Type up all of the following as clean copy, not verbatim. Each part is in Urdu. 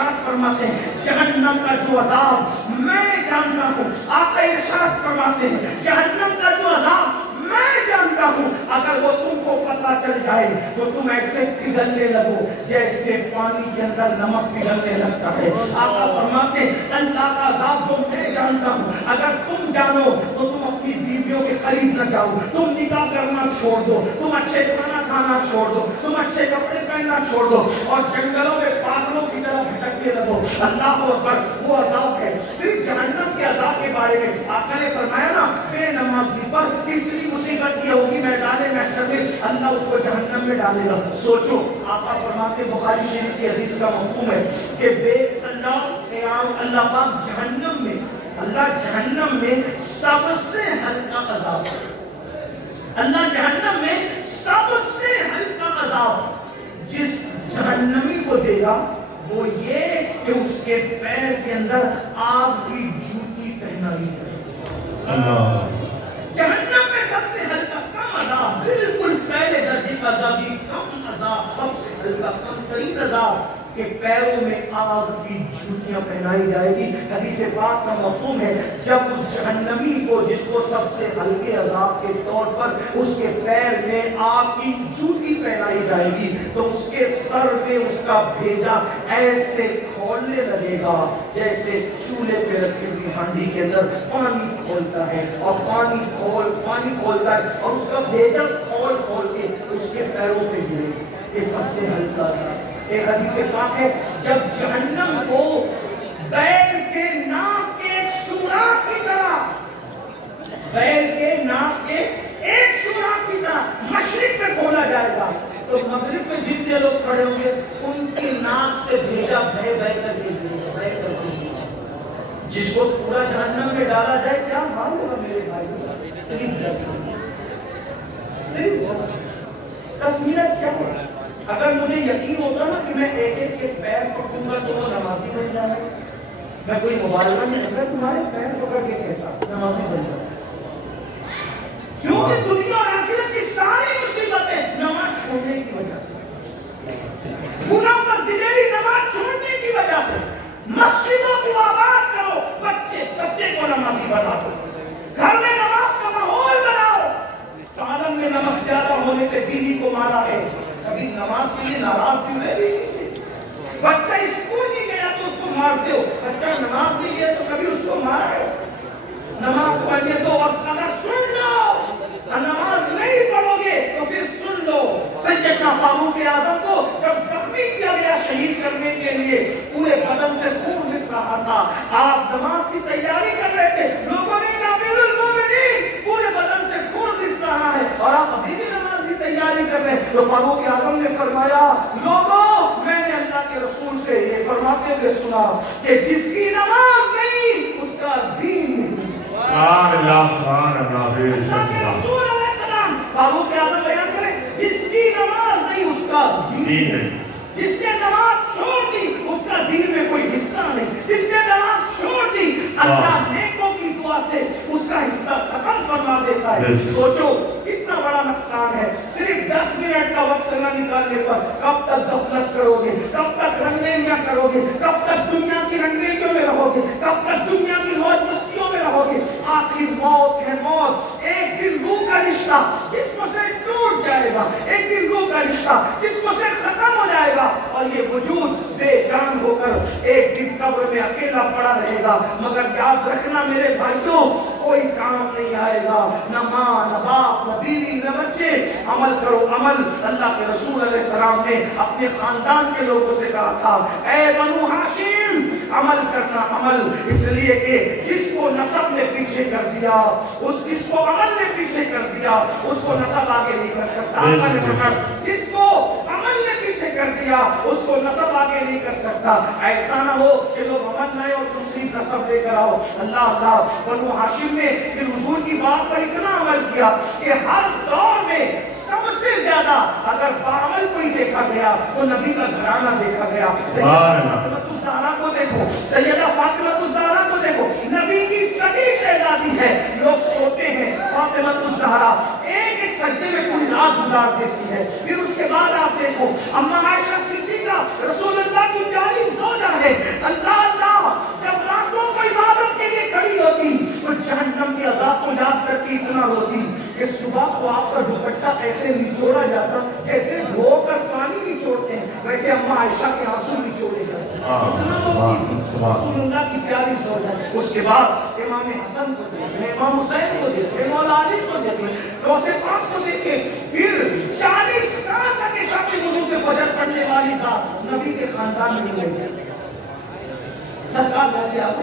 ارشاد فرماتے ہیں جہنم کا جو عذاب میں جانتا ہوں، آقا ارشاد فرماتے ہیں جہنم کا جو عذاب میں جانتا ہوں، اگر وہ تم کو پتہ چل جائے تو تم ایسے پگھلنے لگو جیسے پانی کے اندر نمک پگھلنے لگتا ہے۔ آقا فرماتے ہیں اللہ کا عذاب جو میں جانتا ہوں اگر تم جانو تو تم اپنی بیویوں کے قریب نہ جاؤ، تم نکاح کرنا چھوڑ دو، تم اچھے کھانا کھانا چھوڑ دو، تم اچھے کپڑے پہننا چھوڑ دو اور جنگلوں میں پاگلوں کی طرح بھٹکنے لگو۔ اللہ اکبر، وہ عذاب ہے۔ صرف جہنم کے عذاب کے بارے میں آقا نے فرمایا نا بے نمازی پر تیسری مصیبت یہ ہوگی میدان محشر میں اللہ اس کو جہنم میں ڈالے گا۔ سوچو آقا فرماتے بخاری شریف کی حدیث کا مفہوم ہے کہ بے اللہ پاک جہنم میں، اللہ جہنم میں سب سے ہلکا عذاب، اللہ جہنم میں سب سے ہلکا عذاب جس جہنمی کو دے گا وہ یہ کہ اس کے پیر کے اندر آگ کی جوتی پہنائی جائے۔ جہنم میں سب سے ہلکا کم عذاب، بالکل پہلے درجے کا عذابی کم عذاب، سب سے ہلکا کم ترین عذاب کہ پیروں میں آگ کی جوتیاں پہنائی جائے گی۔ حدیث پاک کا مفہوم ہے جب اس جہنمی کو جس کو سب سے ہلکے عذاب کے طور پر اس کے پیر میں آگ کی جوتی پہنائی جائے گی تو اس کے سر میں اس کا بھیجا ایسے کھولنے لگے گا جیسے چولہے پہ رکھی ہوئی ہانڈی کے اندر پانی کھولتا ہے، اور پانی کھولتا ہے اور اس کا بھیجا کھول کے اس کے پیروں پہ گرے گا۔ یہ سب سے ہلکا عذاب۔ ایک حدیث پاک ہے جب جہنم کو بیل کے ناک کے ایک سوراخ کی طرح، بیل کے ناک کے ایک سوراخ کی طرح مشرق میں کھولا جائے گا تو مغرب میں جتنے لوگ کھڑے ہوں گے ان کی ناک سے بھیجا بہہ کر جس کو پورا جہنم میں ڈالا جائے کیا حال ہوگا میرے بھائی؟ صرف 10 منٹ کیا ہوگا؟ اگر مجھے یقین ہوتا نا کہ میں ایک ایک کے پیر پکڑوں گا تو وہ نمازی بن جائے، میں کوئی مبالغہ نہیں کرتا، تمہارے پیر پکڑ کے کہتا نمازی بن جائے، کیونکہ دنیا اور آخرت کی ساری مصیبتیں نماز چھوڑنے کی وجہ سے، گناہ پر دلیری نماز چھوڑنے کی وجہ سے۔ مسجدوں کو آباد کرو، بچے کو نمازی بنا دو، گھر میں نماز کا ماحول بناؤ۔ سالن میں نمک زیادہ ہونے پہ بیوی کو مارا ہے، کبھی نماز کے لیے ناراض بھی ہوئے بھی کسی؟ بچہ اسکول نہیں گیا تو اس کو مارتے ہو، بچہ نماز نہیں گیا تو کبھی اس کو مارا ہے؟ نماز پڑھنے تو اگر سن لو، نماز نہیں پڑھو گے تو پھر سن لو۔ سیدنا فاروق اعظم کو جب زخمی کیا گیا شہید کرنے کے لیے پورے بدن سے خون رس رہا تھا، آپ نماز کی تیاری کر رہے تھے، لوگوں نے کہا امیر المومنین پورے بدن سے خون رس رہا ہے اور آپ ابھی بھی نماز کی تیاری کر رہے ہیں، تو فاروق اعظم نے فرمایا لوگوں میں نے اللہ کے رسول سے یہ فرماتے ہوئے سنا کہ جس کی نماز نہیں اس کا دین نہیں۔ سبحان اللہ سبحان اللہ رسول علیہ السلام فاروق اعظم بیان کریں جس کی نماز نہیں اس کا دین نہیں، جس نے نماز چھوڑ دی اس کا دین میں کوئی حصہ نہیں، جس نے نماز چھوڑ دی اللہ نیکوں کی دعا سے اس کا حصہ ختم فرما دیتا ہے۔ سوچو کتنا بڑا نقصان ہے، صرف 10 منٹ کا وقت نہ نکالنے پر کب تک غفلت کرو گے، کب تک رنگینیاں کرو گے، کب تک دنیا کی رنگینیوں میں رہو گے، کب تک دنیا کی موج مستیوں میں رہو گے۔ آخری موت ہے موت، ایک دن روح کا رشتہ جسم سے ٹوٹ جائے گا، ایک دن روح کا رشتہ جسم سے ختم ہو جائے گا اور یہ وجود بے جان ہو کر ایک دن قبر میں اکیلا پڑا رہے گا۔ مگر یاد رکھنا میرے بھائیوں کوئی کام نہیں آئے گا، نہ ماں نہ باپ نہ بیوی نہ بچے۔ عمل کرو عمل۔ اللہ کے رسول علیہ السلام نے اپنے خاندان کے لوگوں سے کہا تھا اے بنو ہاشم عمل کرنا عمل، اس لیے کہ جس کو نسب نے پیچھے کر دیا، جس کو عمل نے پیچھے کر دیا اس کو نسب آگے نہیں کر سکتا۔ جس کو عمل نے پیچھے کر دیا اس کو نسب آگے نہیں کر سکتا۔ ایسا نہ ہو کہ لوگ عمل لائے اور دوسری نسب لے کر آؤ۔ اللہ بنو ہاشم نے پھر حضور کی بات پر اتنا عمل کیا کہ ہر دور میں سب سے زیادہ اگر بعمل کوئی دیکھا گیا تو نبی کا گھرانہ دیکھا گیا۔ فاطمہ الزہرا کو دیکھو، سیدہ فاطمہ الزہرا کو دیکھو، نبی کی سگی شہزادی ہے، لوگ سوتے ہیں فاطمہ الزہرا ایک ایک سجدے میں پوری رات گزار دیتی ہے۔ پھر اس کے بعد آپ دیکھو اماں عائشہ صدیقہ رسول اللہ کی پیاری زوجہ ہے اللہ اللہ جب راتوں کو عبادت کے لیے کھڑی ہوتی تو جہنم کے عذاب کو یاد کر کے اتنا روتی کہ صبح کو آپ کا دوپٹہ ایسے نچوڑا جاتا جیسے دھو کر پانی نچوڑتے ہیں ویسے اماں عائشہ کے آنسو نچوڑے جاتے رسول اللہ کی پیاری سوچ ہے. اس کے بعد امام حسن کو دیکھیں, امام حسین کو دیکھیں, مولا علی کو دیکھیں, غوث پاک کو دیکھیں. پھر 40 سال تک عشاء کے وضو سے فجر پڑھنے والی ذات نبی کے خاندان میں ملے گی. سرکار ویسے آپ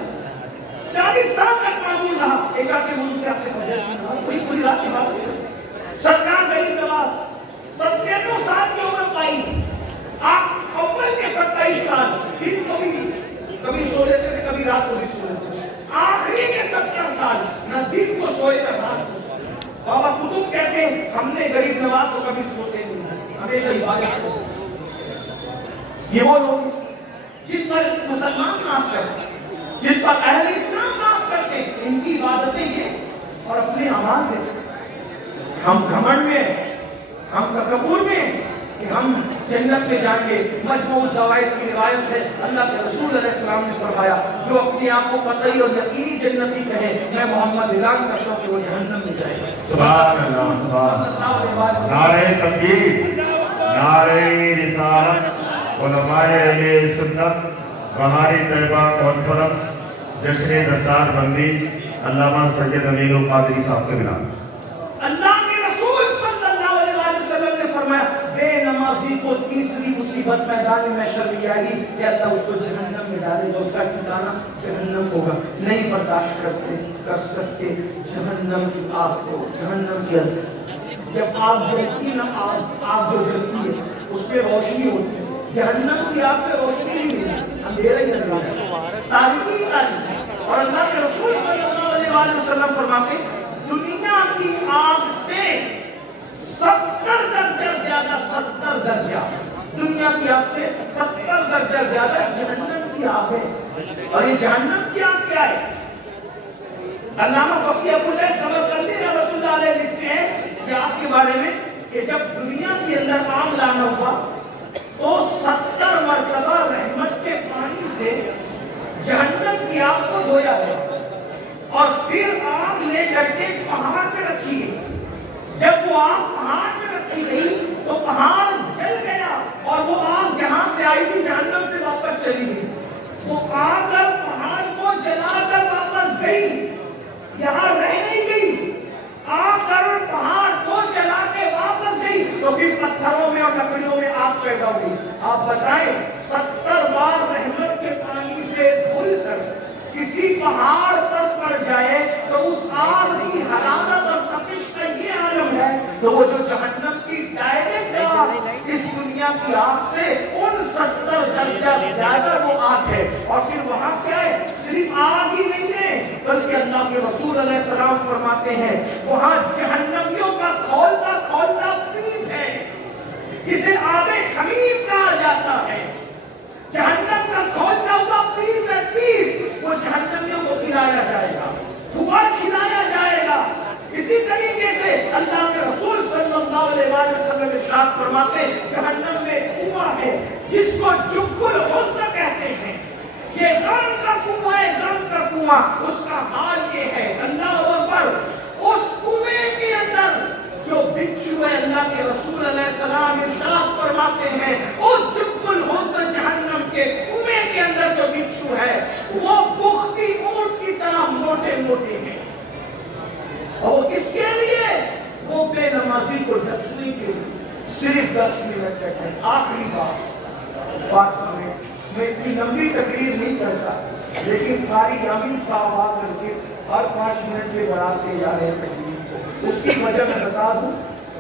40 سال تک معمول رہا عشاء کے وضو سے آپ کے فجر پوری پوری رات کی بات ہے. سرکار غریب نواز 97 سال کی عمر پائی. آپ اول کے 27 سال دن کو بھی کبھی سو لیتے تھے کبھی رات کو بھی سو لیتے تھے. آخری کے 70 سال نہ دن کو سوئے نہ رات کو سوئے. بابا قطب کہتے ہیں ہم نے غریب نواز کو کبھی سوتے نہیں ہمیشہ عبادت کو. یہ وہ لوگ جن پر مسلمان ناز کرتے ہیں جن پر اہل اسلام ناز کرتے ہیں ان کی عبادتیں یہ اور اپنے اعمال دیتے. ہم گھمنڈ میں ہم تکبر میں کہ ہم جنت میں جائیں گے. مجموع الزوائد کی روایت ہے اللہ کے رسول علیہ السلام نے فرمایا جو اپنے آپ کو قطعی اور یقینی جنتی کہے میں محمد اعلان کرتا ہوں کہ وہ جہنم میں جائے گا. سبحان اللہ. نعرہ تکبیر, نعرہ رسالت, علماء اہل سنت, بہاری طیبہ کانفرنس, جشن دستار بندی علامہ سید امین القادری صاحب کے ملاد. اللہ کے رسول صلی اللہ علیہ وسلم نے فرمایا بے نمازی کو تیسری مصیبت میدان محشر میں آئے گی کہ اللہ اس کو جہنم میں ڈالے گا. اس کا ٹھکانہ جہنم ہوگا. نہیں برداشت کر سکتے جہنم کی آگ کو. جہنم کی آگ جب آگ جلتی نا آگ جو جلتی ہے اس پہ روشنی ہوتی ہے. جہنم کی آگ پہ روشنی نہیں ہوتی, اندھیرا ہی نظر آتا ہے, تاریکی تاریکی. اور اللہ کے رسول صلی اللہ علیہ وسلم فرماتے ہیں دنیا کی آگ سے 70 درجہ زیادہ 70 درجہ دنیا کی آگ سے 70 درجہ زیادہ جہنم کی آگ ہے. اور یہ جہنم کی آگ کیا ہے؟ علامہ فقیہ ابو اللہ سمرقندی رحمۃ اللہ علیہ لکھتے ہیں کہ آگ کے بارے میں کہ جب دنیا کے اندر آگ لانا ہوا تو 70 مرتبہ رحمت کے پانی سے جہنم کی آگ کو دھویا گیا اور پھر آگ لے کر کے پہاڑ پہ رکھی گئی. جب وہ آگ پہاڑ پہ رکھی گئی تو پہاڑ جل گیا اور وہ آگ جہاں سے آئی تھی جہنم سے واپس چلی گئی. وہ آ کر پہاڑ کو جلا کر واپس گئی, یہاں رہ نہیں گئی. آ کر پہاڑ کو جلا کے واپس گئی تو پھر پتھروں میں اور لکڑیوں میں آگ پیدا ہوئی. آپ بتائیں 70 بار رحمت کے پانی سے دھل کر کسی پہاڑ پر پڑ جائے تو اس آگ کی حرارت اور تپش کا یہ عالم ہے تو وہ جو جہنم کی ڈائریکٹ آگ اس دنیا کی آگ سے ان 70 درجہ زیادہ وہ آگ ہے. اور پھر وہاں کیا ہے, صرف آگ ہی نہیں ہے بلکہ اللہ کے رسول علیہ السلام فرماتے ہیں وہاں جہنمیوں کا کھولتا کھولتا پیپ ہے جسے آب حمیم کہا جاتا ہے. جہنم کا کھولتا ہوا پیپ ہے, پیپ وہ جہنمیوں کو پلایا جائے گا, دھواں کھلایا جائے گا. اسی طریقے سے اللہ کے رسول صلی اللہ علیہ وسلم ارشاد فرماتے جہنم میں کنواں ہے جس کو جب الحسن کہتے ہیں. یہ غم کا کنواں ہے, غم کا کنواں. اس کا حال یہ ہے اللہ اکبر, اس کنویں کے اندر جو بچھو ہے اللہ کے رسول علیہ السلام ارشاد فرماتے ہیں اس جب الحسن جہنم کے کنویں کے اندر جو بچھو ہے وہ بختی اونٹ کی طرح موٹے موٹے ہیں. اور وہ کس کے لیے؟ وہ بے نمازی کو ڈسنے کے لیے. صرف 10 منٹ تک ہے. آخری بات سمجھیں, میں اتنی لمبی تقریر نہیں کرتا لیکن قاری یامین صاحب آ کر کے ہر 5 منٹ میں بڑھاتے جا رہے ہیں تقریر کو. اس کی وجہ میں بتا دوں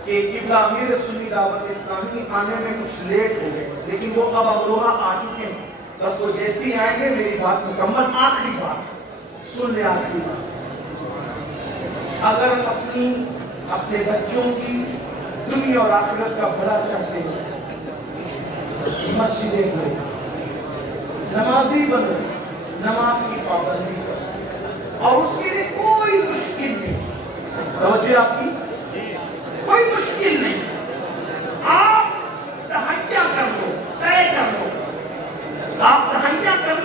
کہ قبلہ امیر سنی دعوت اسلامی آنے میں کچھ لیٹ ہو گئے لیکن وہ اب امروہہ آ چکے ہیں. بس وہ جیسے ہی آئیں گے میری بات مکمل. آخری بات سن لے, آخری بات. اگر اپنے بچوں کی دنیا اور آخرت کا بھلا چاہتے ہیں مسجدیں بنو, نمازی بنو, نماز کی پابندی کرو اور اس کے لیے کوئی مشکل نہیں. توجہ آپ کی, کوئی مشکل نہیں. آپ تہیہ کر لو, طے کر لو, آپ تہیہ کر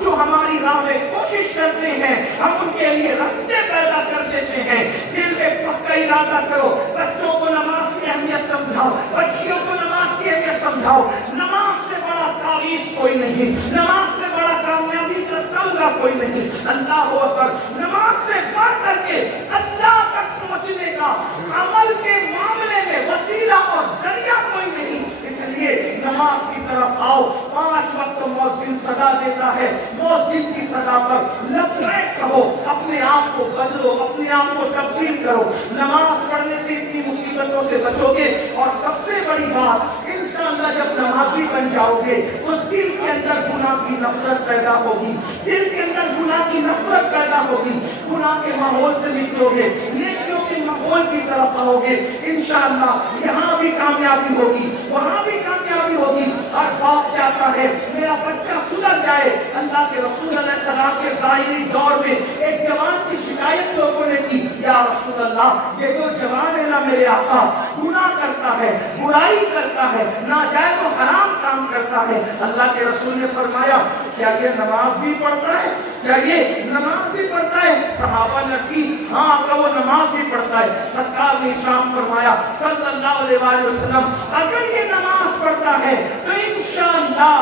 جو ہماری راہ میں کوشش کرتے ہیں ہم ان کے لیے راستے پیدا کر دیتے ہیں. دل میں پکا ارادہ کرو, بچوں کو نماز کی اہمیت سمجھاؤ, بچیوں کو نماز کی اہمیت سمجھاؤ. نماز سے بڑا تعویذ کوئی نہیں, نماز سے بڑا کامیابی کا تمغہ کوئی نہیں. اللہ اکبر. نماز سے بڑھ کر کے اللہ تک پہنچنے کا عمل کے معاملے میں وسیلہ اور ذریعہ کوئی نہیں. اس لیے نماز کی طرف آؤ. 5 وقت مؤذن صدا دیتا ہے, مؤذن کی صدا پر لبیک کہو, اپنے آپ کو بدلو, اپنے آپ کو تبدیل کرو. نماز پڑھنے سے اتنی مصیبتوں سے بچو گے. اور سب سے بڑی بات, انشاءاللہ جب نمازی بن جاؤ گے تو دل کے اندر گناہ کی نفرت پیدا ہوگی, دل کے اندر گناہ کی نفرت پیدا ہوگی. گناہ کے ماحول سے نکلو گے, نیکیوں کے ماحول کی طرف آؤ گے. انشاءاللہ یہاں بھی کامیابی ہوگی, وہاں بھی کامیابی ہوگی. ہر باپ چاہتا ہے میرا بچہ سدھر جائے. اللہ کے رسول علیہ السلام کے ظاہری دور میں ایک جوان کی شکایت لوگوں نے کی, یا رسول اللہ یہ جو جوان ہے نا میرے آقا, گناہ کرتا ہے, برائی کرتا ہے, ناجائز و حرام کام کرتا ہے. اللہ کے رسول نے فرمایا کیا یہ نماز بھی پڑھتا ہے, کیا یہ نماز بھی پڑھتا ہے؟ صحابہ نے کی ہاں آقا وہ نماز بھی پڑھتا ہے. سرکار نے ارشاد فرمایا صلی اللہ علیہ وآلہ وسلم اگر یہ نماز پڑھتا ہے تو انشاءاللہ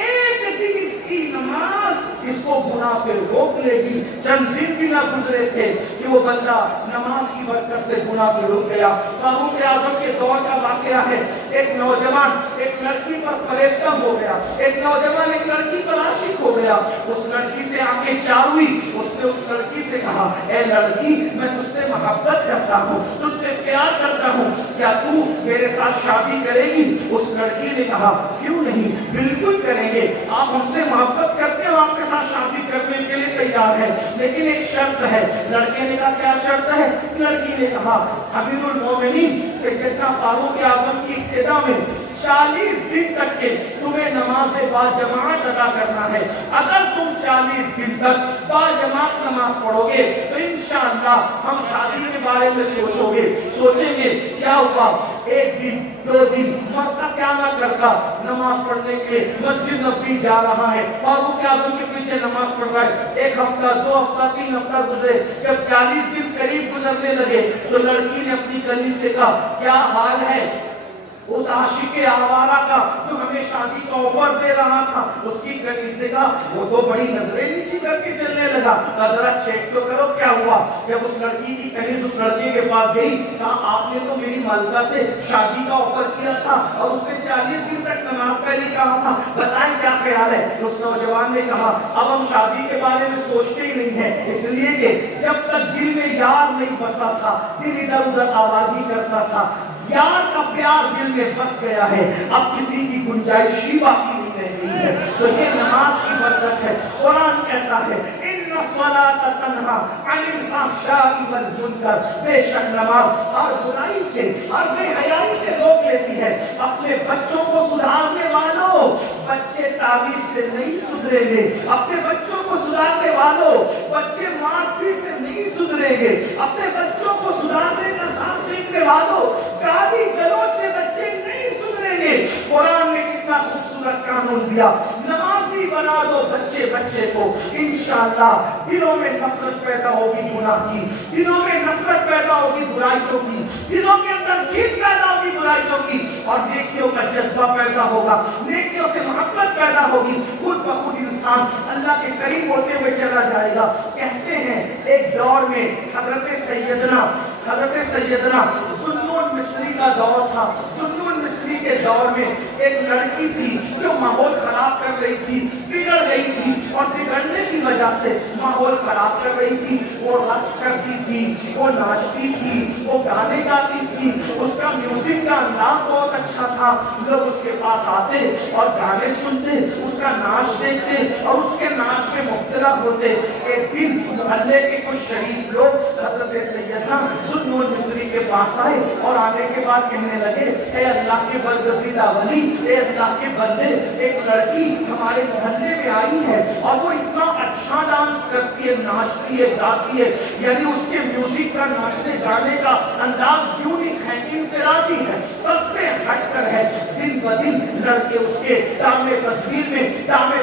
ایک دن اس کی نماز اس کو گناہ سے روک لے گی. چند دن بھی نہ گزرے تھے کہ وہ بندہ نماز کی برکت سے گناہ سے رک گیا. فاروق اعظم کے دور کا واقعہ ہے. ایک نوجوان ایک لڑکی پر فریفتہ ہو گیا, ایک نوجوان ایک لڑکی پر عاشق ہو گیا. اس لڑکی سے آنکھیں چار ہوئی. اس نے اس لڑکی سے کہا اے لڑکی میں تجھ سے محبت کرتا ہوں, تجھ سے پیار کرتا ہوں, کیا تو میرے ساتھ شادی کرے گی؟ اس لڑکی نے کہا کیوں نہیں, بالکل کریں گے, آپ ہم سے محبت کرتے ہو, آپ کے ساتھ شادی کرنے کے لیے تیار ہے, لیکن ایک شرط ہے. لڑکے نے کہا کیا شرط ہے؟ لڑکی نے کہا امیر المومنین سیدنا فاروق اعظم کی ابتدا میں 40 دن تک کے تمہیں نماز باجماعت ادا کرنا ہے. اگر تم 40 دن تک باجماعت نماز پڑھو گے تو انشاءاللہ ہم شادی کے بارے میں سوچیں گے. کیا ہوا, ایک دن 2 دن مرتا کیا نہ کرتا, نماز پڑھنے کے مسجد نبوی جا رہا ہے, فاروق اعظم کے پیچھے نماز پڑھ رہا ہے. 1 ہفتہ 2 ہفتہ 3 ہفتہ گزرے, جب 40 دن قریب گزرنے لگے تو لڑکی نے اپنی کنیز سے کہا کیا حال ہے اس عاشق آوارہ کا جو ہمیں شادی کا آفر دے رہا تھا؟ اس کی کنیز نے کہا وہ تو بڑی نظریں نیچی کر کے چلنے لگا, ذرا چیک تو کرو کیا ہوا. جب اس لڑکی کی کنیز اس لڑکے کے پاس گئی, کہا آپ نے تو میری مالکہ سے شادی کا آفر کیا تھا اور اس نے 40 دن تک نماز کا لیے کہا تھا, بتائیں کیا خیال ہے؟ اس نوجوان نے کہا اب ہم شادی کے بارے میں سوچتے ہی نہیں ہیں, اس لیے کہ جب تک دل میں یار نہیں بسا تھا دل ادھر ادھر آواز ہی کرتا تھا. یار کا پیار دل میں بس گیا ہے, اب کسی کی گنجائش ہی باقی نہیں رہ گئی ہے. تو یہ نماز کی برکت ہے. قرآن کہتا ہے ان الصلاۃ تنہا عن الفحشاء والمنکر, بے شک نماز ہر برائی سے ہر بے حیائی سے روک لیتی ہے. اپنے بچوں کو سدھارنے والوں, بچے تعویذ سے نہیں سدھریں گے. اپنے بچوں کو سدھارنے والوں, بچے مار پیٹ سے نہیں سدھریں گے. اپنے بچوں کو سدھارنے کا ساتھ دیکھنے والوں, گالی گلوچ سے بچے نہیں سدھریں گے. قرآن نے کتنا خوبصورت قانون دیا, نمازی بنا دو بچے کو, انشاءاللہ دلوں میں نفرت پیدا ہوگی گناہ کی, دلوں میں نفرت پیدا ہوگی برائیوں کی, دلوں کے اندر گھن پیدا ہوگی برائیوں کی, اور نیکیوں کا جذبہ پیدا ہوگا, نیکیوں سے محبت پیدا ہوگی. خود بخود انسان اللہ کے قریب ہوتے ہوئے چلا جائے گا. کہتے ہیں ایک دور میں حضرت سیدنا ذوالنون مصری کا دور تھا. ذوالنون مصری کے دور میں ایک لڑکی تھی جو ماحول خراب کر رہی تھی, بگڑ گئی تھی, اور بگڑنے کی وجہ سے ماحول خراب کر رہی تھی. وہ رقص کرتی تھی, وہ ناچتی تھی, وہ گانے گاتی تھی, اس کا میوزک کا انداز بہت اچھا تھا. لوگ اس کے پاس آتے اور گانے سنتے, اس کا ناچ دیکھتے اور اس کے ناچ میں مبتلا ہوتے. ایک دن محلے کے کچھ شریف لوگ حضرت سیدنا ذوالنون مصری کے پاس آئے اور آنے کے بعد کہنے لگے اے اللہ کے برگزیدہ ولی, اے اللہ کے بندے, ایک لڑکی ہمارے محلے میں آئی ہے اور وہ اتنا اچھا ڈانس کرتی ہے, ناچتی ہے, گاتی ہے, یعنی اس کے میوزک کا ناچنے گانے کا انداز یونیک ہے, انفرادی ہے, سب سے ہٹ کر ہے. دن بدن لڑکے اس کے دامے تصویر میں, دامے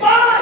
12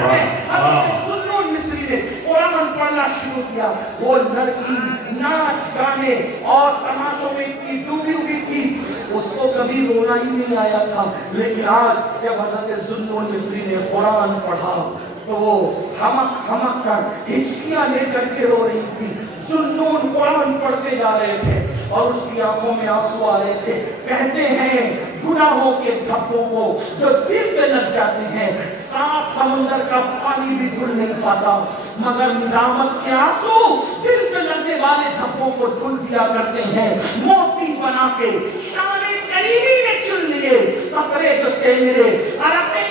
سبحان اللہ سنون مصری نے قرآن پڑھنا شروع کیا. وہ لڑکی ناچ گانے اور تماشوں میں اتنی ڈوبی ہوئی تھی, اس کو کبھی رونا ہی نہیں آیا تھا. لیکن آج جب حضرت سنون مصری نے قرآن پڑھا تو وہ ہمک کر ہچکیاں لے کر کے رو رہی تھی. سنون قرآن پڑھتے جا رہے تھے اور اس کی آنکھوں میں آنسو آ رہے تھے. کہتے ہیں گناہوں کے دھبوں کو جو دل پہ لگ جاتے ہیں, 7 سمندر کا پانی بھی دھل نہیں پاتا, مگر ندامت کے آنسو دل پہ لگنے والے دھبوں کو دھل دیا کرتے ہیں. موتی بنا کے شان کریمی نے چن لیے کپڑے جو تھے میرے, اور اپنے